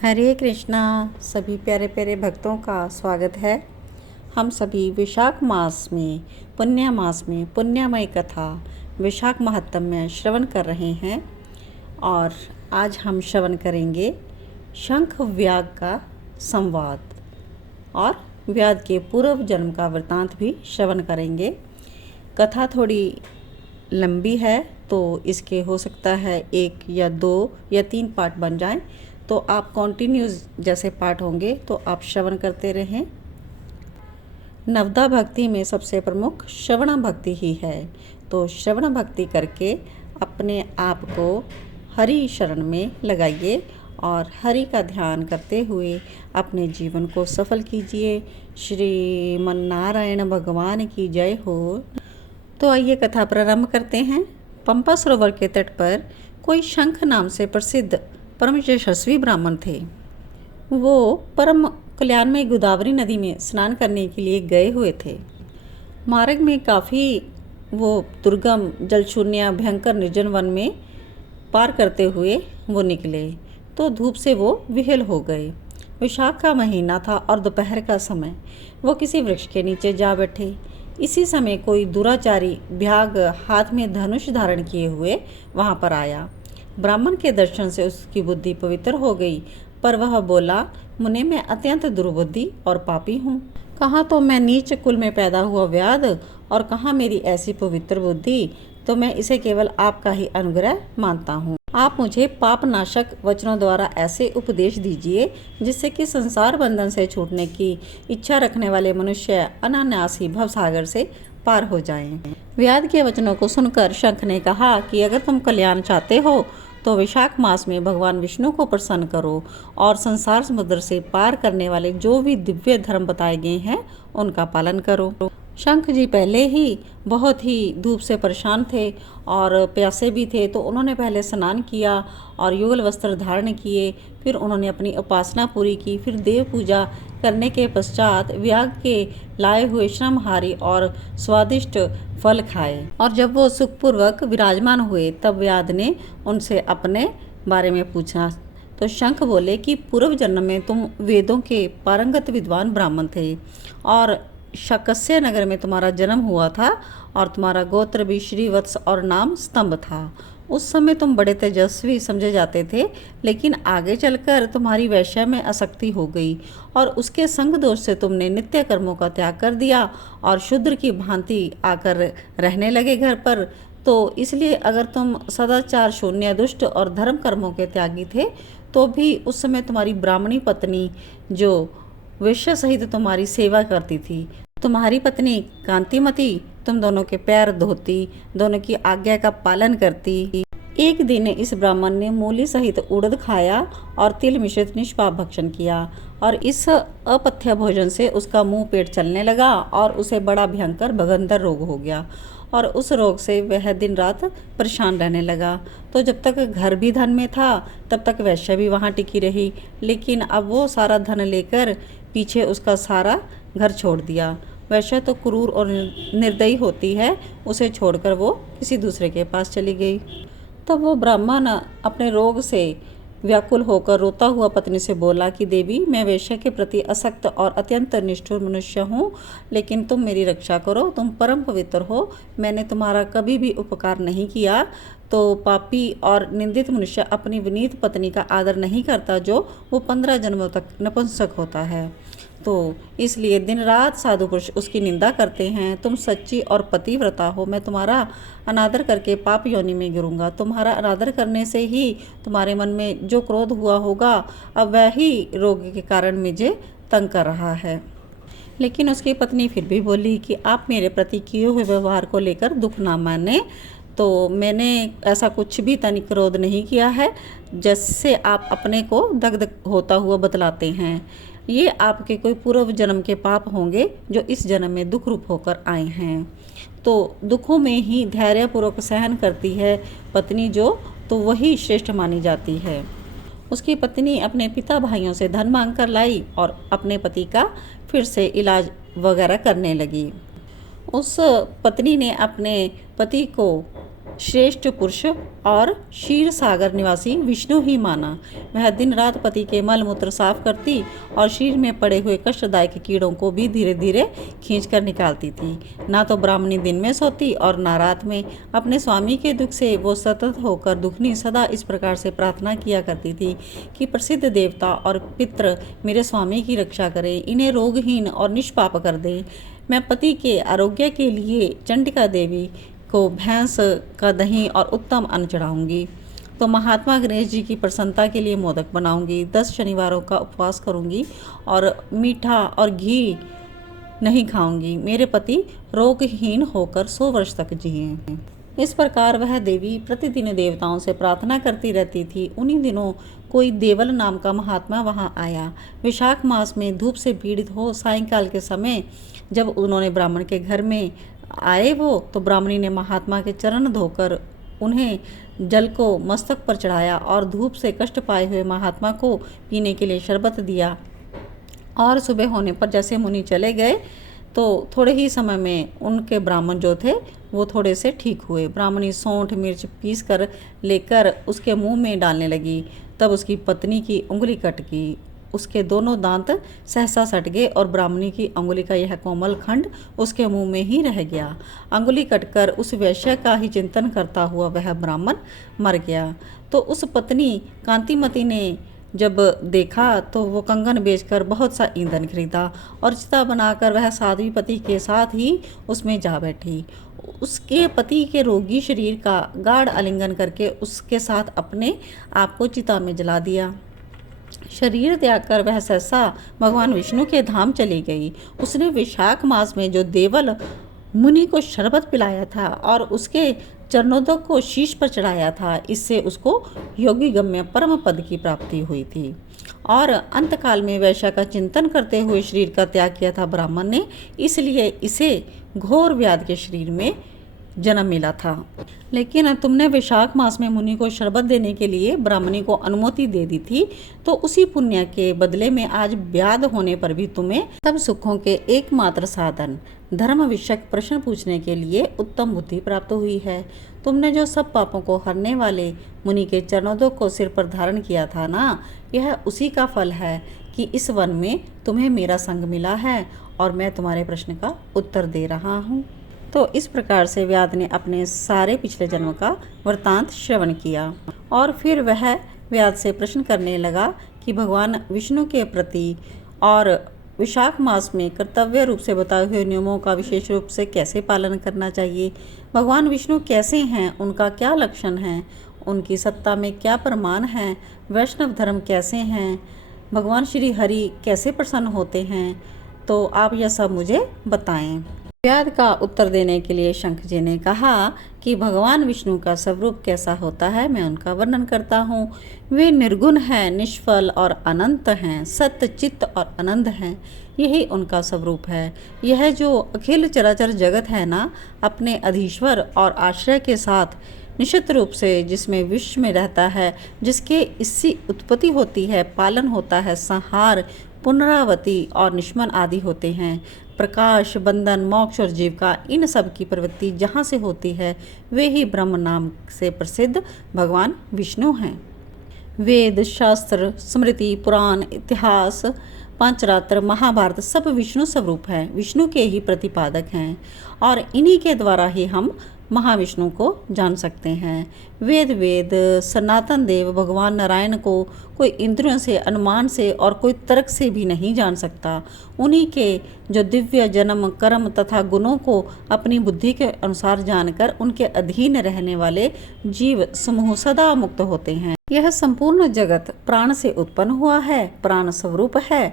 हरे कृष्णा। सभी प्यारे प्यारे भक्तों का स्वागत है। हम सभी विशाख मास में पुण्यमय कथा विशाख महात्म्य में श्रवण कर रहे हैं और आज हम श्रवण करेंगे शंख व्याग का संवाद और व्याध के पूर्व जन्म का वृतांत भी श्रवण करेंगे। कथा थोड़ी लंबी है तो इसके हो सकता है 1 या 2 या 3 पार्ट बन जाएं, तो आप कॉन्टिन्यूस जैसे पाठ होंगे तो आप श्रवण करते रहें। नवदा भक्ति में सबसे प्रमुख श्रवण भक्ति ही है, तो श्रवण भक्ति करके अपने आप को हरि शरण में लगाइए और हरि का ध्यान करते हुए अपने जीवन को सफल कीजिए। श्रीमन्नारायण भगवान की जय हो। तो आइए कथा प्रारंभ करते हैं। पंपा सरोवर के तट पर कोई शंख नाम से प्रसिद्ध परम यशस्वी ब्राह्मण थे। वो परम कल्याणमय गोदावरी नदी में स्नान करने के लिए गए हुए थे। मार्ग में काफ़ी वो दुर्गम जलशून्य भयंकर निर्जन वन में पार करते हुए वो निकले तो धूप से वो विहल हो गए। विशाख का महीना था और दोपहर का समय। वो किसी वृक्ष के नीचे जा बैठे। इसी समय कोई दुराचारी भ्याग हाथ में धनुष धारण किए हुए वहाँ पर आया। ब्राह्मण के दर्शन से उसकी बुद्धि पवित्र हो गई, पर वह बोला, मुने मैं अत्यंत दुर्बुद्धि और पापी हूँ। कहाँ तो मैं नीच कुल में पैदा हुआ व्याध और कहाँ मेरी ऐसी पवित्र बुद्धि, तो मैं इसे केवल आपका ही अनुग्रह मानता हूँ। आप मुझे पाप नाशक वचनों द्वारा ऐसे उपदेश दीजिए जिससे कि संसार बंधन से छूटने की इच्छा रखने वाले मनुष्य अनायास ही भवसागर से पार हो जाएं। व्याध के वचनों को सुनकर शंख ने कहा कि अगर तुम कल्याण चाहते हो तो विशाख मास में भगवान विष्णु को प्रसन्न करो और संसार समुद्र से पार करने वाले जो भी दिव्य धर्म बताए गए हैं उनका पालन करो। शंख जी पहले ही बहुत ही धूप से परेशान थे और प्यासे भी थे, तो उन्होंने पहले स्नान किया और युगल वस्त्र धारण किए। फिर उन्होंने अपनी उपासना पूरी की। फिर देव पूजा करने के पश्चात व्याग के लाए हुए श्रमहारी और स्वादिष्ट फल खाए और जब वो सुखपूर्वक विराजमान हुए तब व्याध ने उनसे अपने बारे में पूछा। तो शंख बोले कि पूर्व जन्म में तुम वेदों के पारंगत विद्वान ब्राह्मण थे और शाकस्य नगर में तुम्हारा जन्म हुआ था और तुम्हारा गोत्र भी श्रीवत्स और नाम स्तंभ था। उस समय तुम बड़े तेजस्वी समझे जाते थे, लेकिन आगे चलकर तुम्हारी वैश्य में आसक्ति हो गई और उसके संग दोष से तुमने नित्य कर्मों का त्याग कर दिया और शूद्र की भांति आकर रहने लगे घर पर। तो इसलिए अगर तुम सदाचार शून्य दुष्ट और धर्म कर्मों के त्यागी थे तो भी उस समय तुम्हारी ब्राह्मणी पत्नी जो वेश्या सहित तुम्हारी सेवा करती थी, तुम्हारी पत्नी कांतिमती तुम दोनों के पैर धोती, दोनों की आज्ञा का पालन करती। एक दिन इस ब्राह्मण ने मूली सहित उड़द खाया और तिल मिश्रित निष्पाप भक्षण किया और इस अपथ्य भोजन से उसका मुंह पेट चलने लगा और उसे बड़ा भयंकर भगंदर रोग हो गया और उस रोग से वह दिन रात परेशान रहने लगा। तो जब तक घर भी धन में था तब तक वैश्य भी वहाँ टिकी रही, लेकिन अब वो सारा धन लेकर पीछे उसका सारा घर छोड़ दिया। वैश्य तो क्रूर और निर्दयी होती है, उसे छोड़कर वो किसी दूसरे के पास चली गई। तब वो ब्राह्मण अपने रोग से व्याकुल होकर रोता हुआ पत्नी से बोला कि देवी, मैं वैश्य के प्रति असक्त और अत्यंत निष्ठुर मनुष्य हूँ, लेकिन तुम मेरी रक्षा करो। तुम परम पवित्र हो, मैंने तुम्हारा कभी भी उपकार नहीं किया। तो पापी और निंदित मनुष्य अपनी विनीत पत्नी का आदर नहीं करता, जो वो 15 जन्मों तक नपुंसक होता है। तो इसलिए दिन रात साधु पुरुष उसकी निंदा करते हैं। तुम सच्ची और पतिव्रता हो, मैं तुम्हारा अनादर करके पाप योनि में गिरूंगा। तुम्हारा अनादर करने से ही तुम्हारे मन में जो क्रोध हुआ होगा, अब वह ही रोग के कारण मुझे तंग कर रहा है। लेकिन उसकी पत्नी फिर भी बोली कि आप मेरे प्रति किए हुए व्यवहार को लेकर दुख ना माने, तो मैंने ऐसा कुछ भी तनिक क्रोध नहीं किया है जिससे आप अपने को दग्ध होता हुआ बतलाते हैं। ये आपके कोई पूर्व जन्म के पाप होंगे जो इस जन्म में दुख रूप होकर आए हैं। तो दुखों में ही धैर्यपूर्वक सहन करती है पत्नी जो, तो वही श्रेष्ठ मानी जाती है। उसकी पत्नी अपने पिता भाइयों से धन मांग कर लाई और अपने पति का फिर से इलाज वगैरह करने लगी। उस पत्नी ने अपने पति को श्रेष्ठ पुरुष और क्षीर सागर निवासी विष्णु ही माना। वह दिन रात पति के मल मूत्र साफ करती और शरीर में पड़े हुए कष्टदायक कीड़ों को भी धीरे धीरे खींचकर निकालती थी। ना तो ब्राह्मणी दिन में सोती और ना रात में। अपने स्वामी के दुख से वो सतत होकर दुखनी सदा इस प्रकार से प्रार्थना किया करती थी कि प्रसिद्ध देवता और पितृ मेरे स्वामी की रक्षा करें, इन्हें रोगहीन और निष्पाप कर दें। मैं पति के आरोग्य के लिए चंडिका देवी को भैंस का दही और उत्तम अन्न चढ़ाऊंगी। तो महात्मा गणेश जी की प्रसन्नता के लिए मोदक बनाऊंगी। 10 शनिवारों का उपवास करूंगी और मीठा और घी नहीं खाऊंगी। मेरे पति रोगहीन होकर 100 वर्ष तक जिए। इस प्रकार वह देवी प्रतिदिन देवताओं से प्रार्थना करती रहती थी। उन्हीं दिनों कोई देवल नाम का महात्मा वहां आया। विशाख मास में धूप से पीड़ित हो सायंकाल के समय जब उन्होंने ब्राह्मण के घर में आए वो, तो ब्राह्मणी ने महात्मा के चरण धोकर उन्हें जल को मस्तक पर चढ़ाया और धूप से कष्ट पाए हुए महात्मा को पीने के लिए शरबत दिया। और सुबह होने पर जैसे मुनि चले गए तो थोड़े ही समय में उनके ब्राह्मण जो थे वो थोड़े से ठीक हुए। ब्राह्मणी सौंठ मिर्च पीस कर लेकर उसके मुंह में डालने लगी। तब उसकी पत्नी की उंगली कट गई। उसके दोनों दांत सहसा सट गए और ब्राह्मणी की अंगुली का यह कोमल खंड उसके मुंह में ही रह गया। अंगुली कटकर उस वैश्य का ही चिंतन करता हुआ वह ब्राह्मण मर गया। तो उस पत्नी कांतिमती ने जब देखा तो वो कंगन बेचकर बहुत सा ईंधन खरीदा और चिता बनाकर वह साध्वी पति के साथ ही उसमें जा बैठी। उसके पति के रोगी शरीर का गाढ़ आलिंगन करके उसके साथ अपने आप को चिता में जला दिया। शरीर त्याग कर वह सहसा भगवान विष्णु के धाम चली गई। उसने विशाख मास में जो देवल मुनि को शरबत पिलाया था और उसके चरणोदक को शीश पर चढ़ाया था, इससे उसको योगी गम्य परम पद की प्राप्ति हुई थी। और अंतकाल में वैश्य का चिंतन करते हुए शरीर का त्याग किया था ब्राह्मण ने, इसलिए इसे घोर व्याधि के शरीर में जन्म मिला था। लेकिन तुमने विशाख मास में मुनि को शरबत देने के लिए ब्राह्मणी को अनुमति दे दी थी, तो उसी पुण्य के बदले में आज व्याध होने पर भी तुम्हें सब सुखों के एकमात्र साधन धर्म विषयक प्रश्न पूछने के लिए उत्तम बुद्धि प्राप्त हुई है। तुमने जो सब पापों को हरने वाले मुनि के चरणोदक को सिर पर धारण किया था ना, यह उसी का फल है कि इस वन में तुम्हें मेरा संग मिला है और मैं तुम्हारे प्रश्न का उत्तर दे रहा हूँ। तो इस प्रकार से व्याध ने अपने सारे पिछले जन्म का वृत्तांत श्रवण किया और फिर वह व्याध से प्रश्न करने लगा कि भगवान विष्णु के प्रति और विशाख मास में कर्तव्य रूप से बताए हुए नियमों का विशेष रूप से कैसे पालन करना चाहिए। भगवान विष्णु कैसे हैं, उनका क्या लक्षण है, उनकी सत्ता में क्या प्रमाण है, वैष्णव धर्म कैसे हैं, भगवान श्री हरि कैसे प्रसन्न होते हैं, तो आप यह सब मुझे बताएं। व्याध का उत्तर देने के लिए शंख जी ने कहा कि भगवान विष्णु का स्वरूप कैसा होता है, मैं उनका वर्णन करता हूँ। वे निर्गुण हैं, निष्फल और अनंत हैं, सत्य चित्त और आनंद हैं, यही उनका स्वरूप है। यह जो अखिल चराचर जगत है ना, अपने अधीश्वर और आश्रय के साथ निश्चित रूप से जिसमें विश्व में रहता है, जिसके इसकी उत्पत्ति होती है, पालन होता है, संहार, पुनरावृत्ति और निष्मन आदि होते हैं। प्रकाश, बंधन, मोक्ष और जीविका, इन सब की प्रवृत्ति जहाँ से होती है वे ही ब्रह्म नाम से प्रसिद्ध भगवान विष्णु हैं। वेद, शास्त्र, स्मृति, पुराण, इतिहास, पंचरात्र, महाभारत सब विष्णु स्वरूप हैं, विष्णु के ही प्रतिपादक हैं और इन्हीं के द्वारा ही हम महाविष्णु को जान सकते हैं। वेद सनातन देव भगवान नारायण को कोई इंद्रियों से, अनुमान से और कोई तर्क से भी नहीं जान सकता। उन्हीं के जो दिव्य जन्म, कर्म तथा गुणों को अपनी बुद्धि के अनुसार जानकर उनके अधीन रहने वाले जीव समूह सदा मुक्त होते हैं। यह संपूर्ण जगत प्राण से उत्पन्न हुआ है, प्राण स्वरूप है,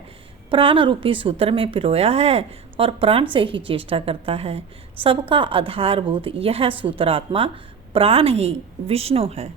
प्राण रूपी सूत्र में पिरोया है और प्राण से ही चेष्टा करता है। सबका आधारभूत यह सूत्रात्मा प्राण ही विष्णु है।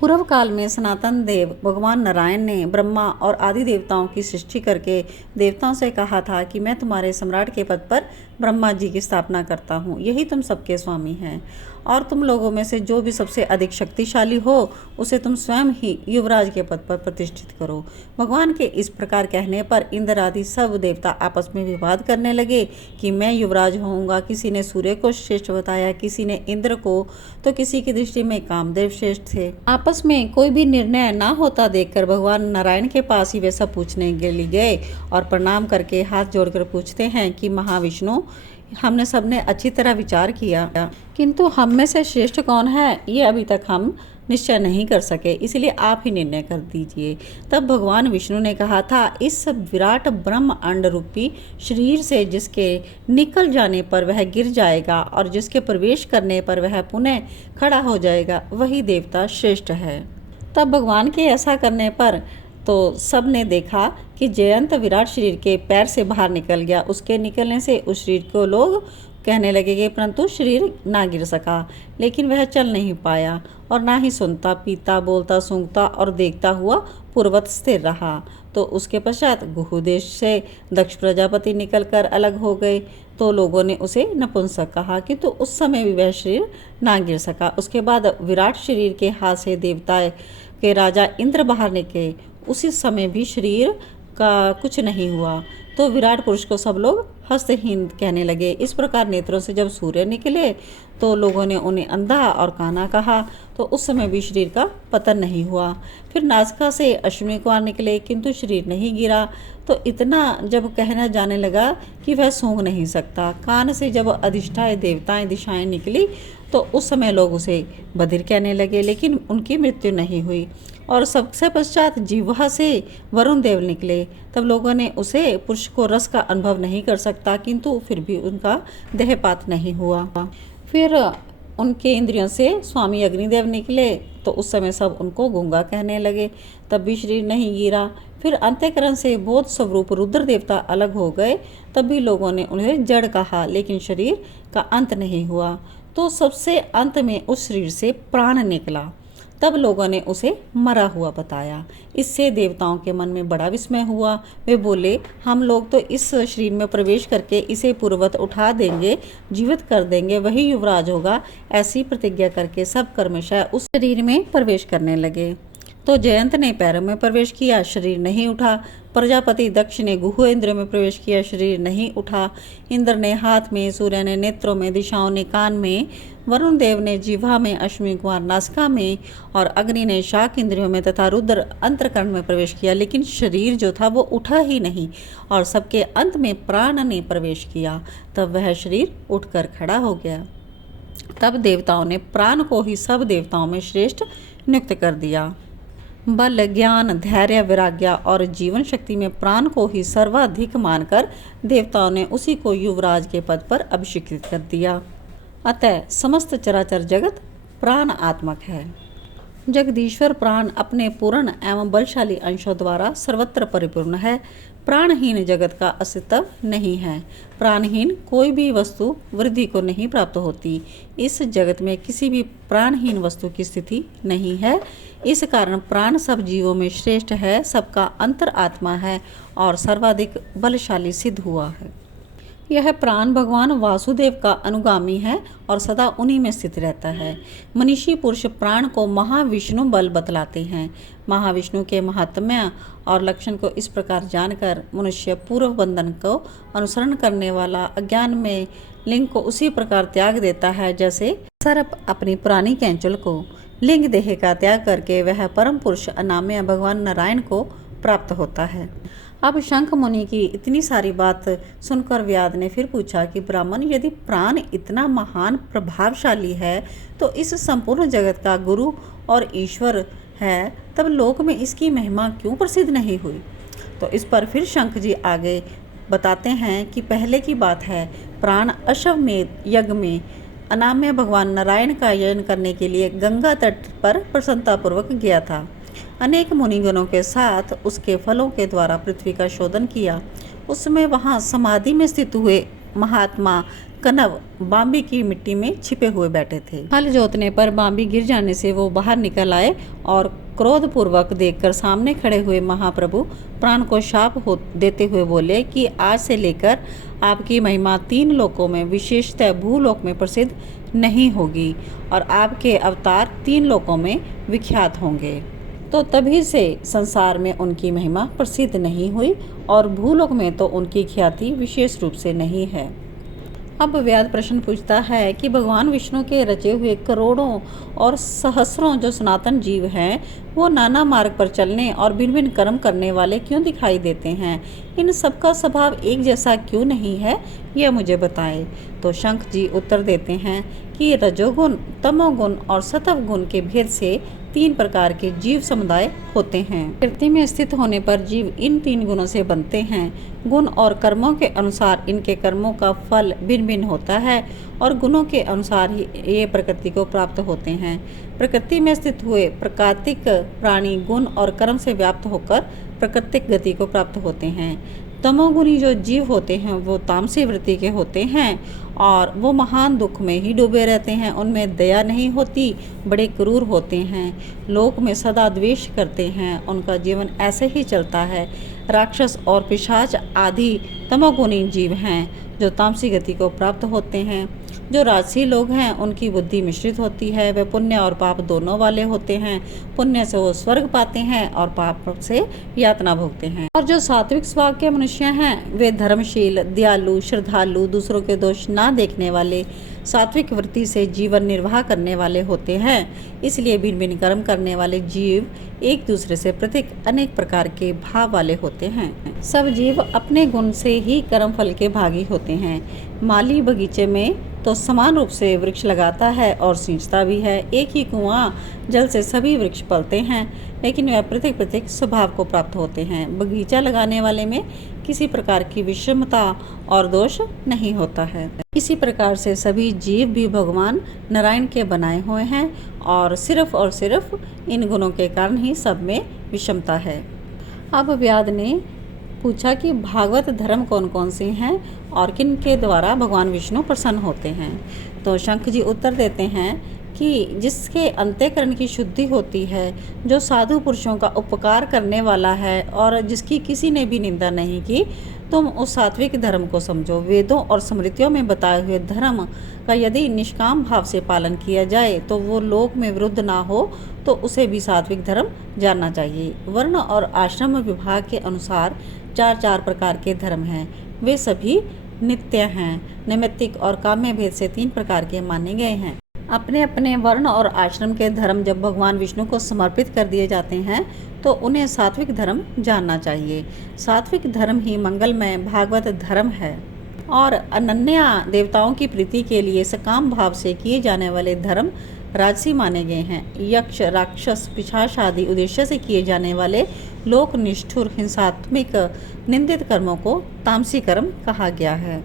पूर्व काल में सनातन देव भगवान नारायण ने ब्रह्मा और आदि देवताओं की सृष्टि करके देवताओं से कहा था कि मैं तुम्हारे सम्राट के पद पर ब्रह्मा जी की स्थापना करता हूँ, यही तुम सबके स्वामी हैं। और तुम लोगों में से जो भी सबसे अधिक शक्तिशाली हो उसे तुम स्वयं ही युवराज के पद पर प्रतिष्ठित करो। भगवान के इस प्रकार कहने पर इंद्र आदि सब देवता आपस में विवाद करने लगे कि मैं युवराज होऊंगा। किसी ने सूर्य को श्रेष्ठ बताया, किसी ने इंद्र को, तो किसी की दृष्टि में कामदेव श्रेष्ठ थे। आपस में कोई भी निर्णय ना होता देखकर भगवान नारायण के पास ही वे सब पूछने के लिए गए और प्रणाम करके हाथ जोड़कर पूछते हैं कि महाविष्णु, हमने सबने अच्छी तरह विचार किया, किंतु हम में से श्रेष्ठ कौन है ये अभी तक हम निश्चय नहीं कर सके, इसलिए आप ही निर्णय कर दीजिए। तब भगवान विष्णु ने कहा था, इस विराट ब्रह्म अंड रूपी शरीर से जिसके निकल जाने पर वह गिर जाएगा और जिसके प्रवेश करने पर वह पुनः खड़ा हो जाएगा, वही देवता श्रेष्ठ है। तब भगवान के ऐसा करने पर तो सब ने देखा कि जयंत विराट शरीर के पैर से बाहर निकल गया। उसके निकलने से उस शरीर को लोग कहने लगे कि परंतु शरीर ना गिर सका, लेकिन वह चल नहीं पाया और ना ही सुनता, पीता, बोलता, सूंघता और देखता हुआ पूर्वत स्थिर रहा। तो उसके पश्चात गुहु देश से दक्ष प्रजापति निकलकर अलग हो गए, तो लोगों ने उसे नपुंसक कहा, किंतु उस समय भी वह शरीर ना गिर सका। उसके बाद विराट शरीर के हाथ से देवता के राजा इंद्र बाहर निकले, उसी समय भी शरीर का कुछ नहीं हुआ। तो विराट पुरुष को सब लोग हस्तहीन कहने लगे। इस प्रकार नेत्रों से जब सूर्य निकले तो लोगों ने उन्हें अंधा और काना कहा, तो उस समय भी शरीर का पतन नहीं हुआ। फिर नासिका से अश्विनी कुमार निकले, किंतु शरीर नहीं गिरा। तो इतना जब कहना जाने लगा कि वह सूंघ नहीं सकता। कान से जब अधिष्ठाय देवताएं दिशाएं निकली तो उस समय लोग उसे बधिर कहने लगे, लेकिन उनकी मृत्यु नहीं हुई। और सबसे पश्चात जिह्वा से वरुण देव निकले। तब लोगों ने उसे पुरुष को रस का अनुभव नहीं कर सकता, किंतु फिर भी उनका देहपात नहीं हुआ। फिर उनके इंद्रियों से स्वामी अग्निदेव निकले, तो उस समय सब उनको गूंगा कहने लगे, तब भी शरीर नहीं गिरा। फिर अंतःकरण से बोध स्वरूप रुद्र देवता अलग हो गए, तब भी लोगों ने उन्हें जड़ कहा, लेकिन शरीर का अंत नहीं हुआ। तो सबसे अंत में उस शरीर से प्राण निकला, तब लोगों ने उसे मरा हुआ बताया। इससे देवताओं के मन में बड़ा विस्मय हुआ। वे बोले, हम लोग तो इस शरीर में प्रवेश करके इसे पूर्ववत उठा देंगे, जीवित कर देंगे, वही युवराज होगा। ऐसी प्रतिज्ञा करके सब कर्मशः उस शरीर में प्रवेश करने लगे। तो जयंत ने पैरों में प्रवेश किया, शरीर नहीं उठा। प्रजापति दक्ष ने गुहु इंद्र में प्रवेश किया, शरीर नहीं उठा। इंद्र ने हाथ में, सूर्य ने नेत्रों में, दिशाओं ने कान में, वरुण देव ने जिह्वा में, अश्विनी कुमार नासिका में और अग्नि ने शाक इंद्रियों में तथा रुद्र अंतःकरण में प्रवेश किया, लेकिन शरीर जो था वो उठा ही नहीं। और सबके अंत में प्राण ने प्रवेश किया, तब वह शरीर उठकर खड़ा हो गया। तब देवताओं ने प्राण को ही सब देवताओं में श्रेष्ठ नियुक्त कर दिया। बल, ज्ञान, धैर्य, वैराग्य और जीवन शक्ति में प्राण को ही सर्वाधिक मानकर देवताओं ने उसी को युवराज के पद पर अभिषेकित कर दिया। अतः समस्त चराचर जगत प्राण आत्मक है। जगदीश्वर प्राण अपने पूर्ण एवं बलशाली अंशों द्वारा सर्वत्र परिपूर्ण है। प्राणहीन जगत का अस्तित्व नहीं है। प्राणहीन कोई भी वस्तु वृद्धि को नहीं प्राप्त होती। इस जगत में किसी भी प्राणहीन वस्तु की स्थिति नहीं है। इस कारण प्राण सब जीवों में श्रेष्ठ है, सबका अंतर आत्मा है और सर्वाधिक बलशाली सिद्ध हुआ है। यह प्राण भगवान वासुदेव का अनुगामी है और सदा उन्हीं में स्थित रहता है। मनीषी पुरुष प्राण को महाविष्णु बल बतलाते हैं। महाविष्णु के महात्म्य और लक्षण को इस प्रकार जानकर मनुष्य पूर्व बंधन को अनुसरण करने वाला अज्ञान में लिंग को उसी प्रकार त्याग देता है, जैसे सर्प अपनी पुरानी कैंचुल को लिंग देह का त्याग करके वह परम पुरुष अनाम्य भगवान नारायण को प्राप्त होता है। अब शंख मुनि की इतनी सारी बात सुनकर व्याध ने फिर पूछा कि ब्राह्मण, यदि प्राण इतना महान प्रभावशाली है तो इस संपूर्ण जगत का गुरु और ईश्वर है, तब लोक में इसकी महिमा क्यों प्रसिद्ध नहीं हुई? तो इस पर फिर शंख जी आगे बताते हैं कि पहले की बात है, प्राण अश्वमेध यज्ञ में अनाम्य भगवान नारायण का यजन करने के लिए गंगा तट पर प्रसन्नतापूर्वक गया था। अनेक मुनिगणों के साथ उसके फलों के द्वारा पृथ्वी का शोधन किया। उस समय वहाँ समाधि में स्थित हुए महात्मा कनव बांबी की मिट्टी में छिपे हुए बैठे थे। हल जोतने पर बांबी गिर जाने से वो बाहर निकल आए और क्रोधपूर्वक देखकर सामने खड़े हुए महाप्रभु प्राण को शाप देते हुए बोले कि आज से लेकर आपकी महिमा 3 लोकों में विशेषतः भूलोक में प्रसिद्ध नहीं होगी और आपके अवतार 3 लोकों में विख्यात होंगे। तो तभी से संसार में उनकी महिमा प्रसिद्ध नहीं हुई और भूलोक में तो उनकी ख्याति विशेष रूप से नहीं है। अब व्याध प्रश्न पूछता है कि भगवान विष्णु के रचे हुए करोड़ों और सहस्रों जो सनातन जीव हैं, वो नाना मार्ग पर चलने और भिन्न भिन्न कर्म करने वाले क्यों दिखाई देते हैं? इन सबका स्वभाव एक जैसा क्यों नहीं है, यह मुझे बताएं। तो शंख जी उत्तर देते हैं कि रजोगुण, तमोगुण और सत्व गुण के भेद से 3 प्रकार के जीव समुदाय होते हैं। प्रकृति में स्थित होने पर जीव इन 3 गुणों से बनते हैं। गुण और कर्मों के अनुसार इनके कर्मों का फल भिन्न भिन्न होता है और गुणों के अनुसार ही ये प्रकृति को प्राप्त होते हैं। प्रकृति में स्थित हुए प्राकृतिक प्राणी गुण और कर्म से व्याप्त होकर प्राकृतिक गति को प्राप्त होते हैं। तमोगुणी जो जीव होते हैं वो तामसी वृत्ति के होते हैं और वो महान दुख में ही डूबे रहते हैं। उनमें दया नहीं होती, बड़े क्रूर होते हैं, लोक में सदा द्वेष करते हैं, उनका जीवन ऐसे ही चलता है। राक्षस और पिशाच आदि तमोगुणी जीव हैं जो तामसी गति को प्राप्त होते हैं। जो राजसी लोग हैं उनकी बुद्धि मिश्रित होती है, वे पुण्य और पाप दोनों वाले होते हैं। पुण्य से वो स्वर्ग पाते हैं और पाप से यातना भोगते हैं। और जो सात्विक स्वभाव के मनुष्य हैं वे धर्मशील, दयालु, श्रद्धालु, दूसरों के दोष ना देखने वाले, सात्विक वृत्ति से जीवन निर्वाह करने वाले होते हैं। इसलिए भिन्न भिन्न कर्म करने वाले जीव एक दूसरे से पृथक अनेक प्रकार के भाव वाले होते हैं। सब जीव अपने गुण से ही कर्म फल के भागी होते हैं। माली बगीचे में तो समान रूप से वृक्ष लगाता है और सींचता भी है। एक ही कुआं जल से सभी वृक्ष पलते हैं, लेकिन वह पृथक पृथक स्वभाव को प्राप्त होते हैं। बगीचा लगाने वाले में किसी प्रकार की विषमता और दोष नहीं होता है। इसी प्रकार से सभी जीव भी भगवान नारायण के बनाए हुए हैं और सिर्फ इन गुणों के कारण ही सब में विषमता है। अब व्याध ने पूछा कि भागवत धर्म कौन कौन से हैं और किन के द्वारा भगवान विष्णु प्रसन्न होते हैं। तो शंख जी उत्तर देते हैं कि जिसके अंतःकरण की शुद्धि होती है, जो साधु पुरुषों का उपकार करने वाला है और जिसकी किसी ने भी निंदा नहीं की, तुम उस सात्विक धर्म को समझो। वेदों और स्मृतियों में बताए हुए धर्म का यदि निष्काम भाव से पालन किया जाए तो वो लोक में विरुद्ध ना हो, तो उसे भी सात्विक धर्म जानना चाहिए। वर्ण और आश्रम विभाग के अनुसार 4 प्रकार के धर्म हैं। वे सभी नित्य हैं। नैमित्तिक और काम्य भेद से 3 प्रकार के माने गए हैं। अपने अपने वर्ण और आश्रम के धर्म जब भगवान विष्णु को समर्पित कर दिए जाते हैं तो उन्हें सात्विक धर्म जानना चाहिए। सात्विक धर्म ही मंगलमय भागवत धर्म है और अनन्या देवताओं की प्रीति के लिए सकाम भाव से किए जाने वाले धर्म राजसी माने गए हैं। यक्ष, राक्षस, पिशाच आदि उद्देश्य से किए जाने वाले लोक निष्ठुर, हिंसात्मक, निंदित कर्मों को तामसी कर्म कहा गया है।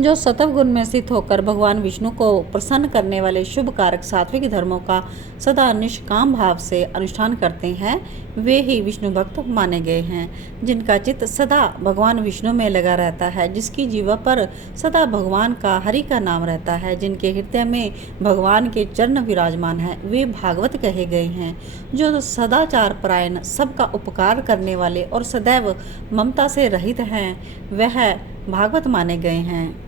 जो सत्व गुण में स्थित होकर भगवान विष्णु को प्रसन्न करने वाले शुभ कारक सात्विक धर्मों का सदा निष्काम भाव से अनुष्ठान करते हैं, वे ही विष्णु भक्त माने गए हैं। जिनका चित्त सदा भगवान विष्णु में लगा रहता है, जिसकी जीवा पर सदा भगवान का, हरि का नाम रहता है, जिनके हृदय में भगवान के चरण विराजमान है, वे भागवत कहे गए हैं। जो सदाचार परायण, सबका उपकार करने वाले और सदैव ममता से रहित हैं, वह भागवत माने गए हैं।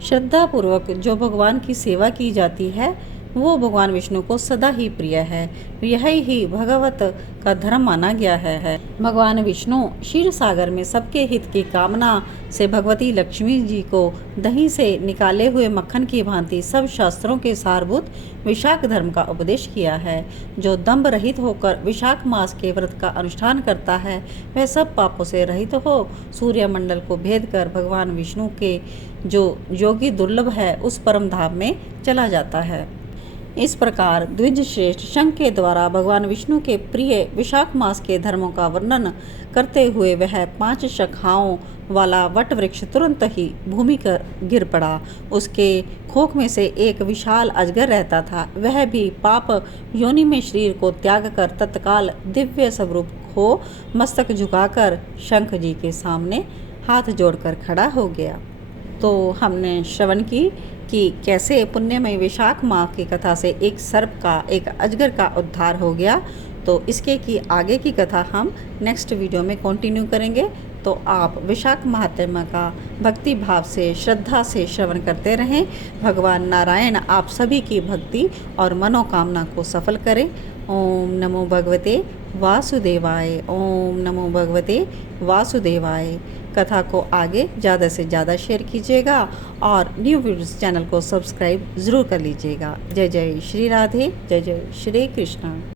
श्रद्धा पूर्वक जो भगवान की सेवा की जाती है वो भगवान विष्णु को सदा ही प्रिय है। यही ही भगवत का धर्म माना गया है। भगवान विष्णु क्षीर सागर में सबके हित की कामना से भगवती लक्ष्मी जी को दही से निकाले हुए मक्खन की भांति सब शास्त्रों के सारभूत विशाख धर्म का उपदेश किया है। जो दंभ रहित होकर विशाख मास के व्रत का अनुष्ठान करता है वह सब पापों से रहित हो सूर्य मंडल को भेद कर भगवान विष्णु के जो योगी दुर्लभ है उस परम धाम में चला जाता है। इस प्रकार द्विज श्रेष्ठ शंख के द्वारा भगवान विष्णु के प्रिय विशाख मास के धर्मों का वर्णन करते हुए वह 5 शाखाओं वाला वट वृक्ष तुरंत ही भूमि कर गिर पड़ा। उसके खोख में से एक विशाल अजगर रहता था। वह भी पाप योनि में शरीर को त्याग कर तत्काल दिव्य स्वरूप हो मस्तक झुकाकर शंख जी के सामने हाथ जोड़कर खड़ा हो गया। तो हमने श्रवण की कि कैसे पुण्यमय विशाख माह की कथा से एक सर्प का, एक अजगर का उद्धार हो गया। तो इसके की आगे की कथा हम नेक्स्ट वीडियो में कंटिन्यू करेंगे। तो आप विशाख महात्म्य का भक्ति भाव से, श्रद्धा से श्रवण करते रहें। भगवान नारायण आप सभी की भक्ति और मनोकामना को सफल करें। ओम नमो भगवते वासुदेवाय। ओम नमो भगवते वासुदेवाय। कथा को आगे ज़्यादा से ज़्यादा शेयर कीजिएगा और न्यू वीडियोस चैनल को सब्सक्राइब ज़रूर कर लीजिएगा। जय जय श्री राधे, जय जय श्री कृष्ण।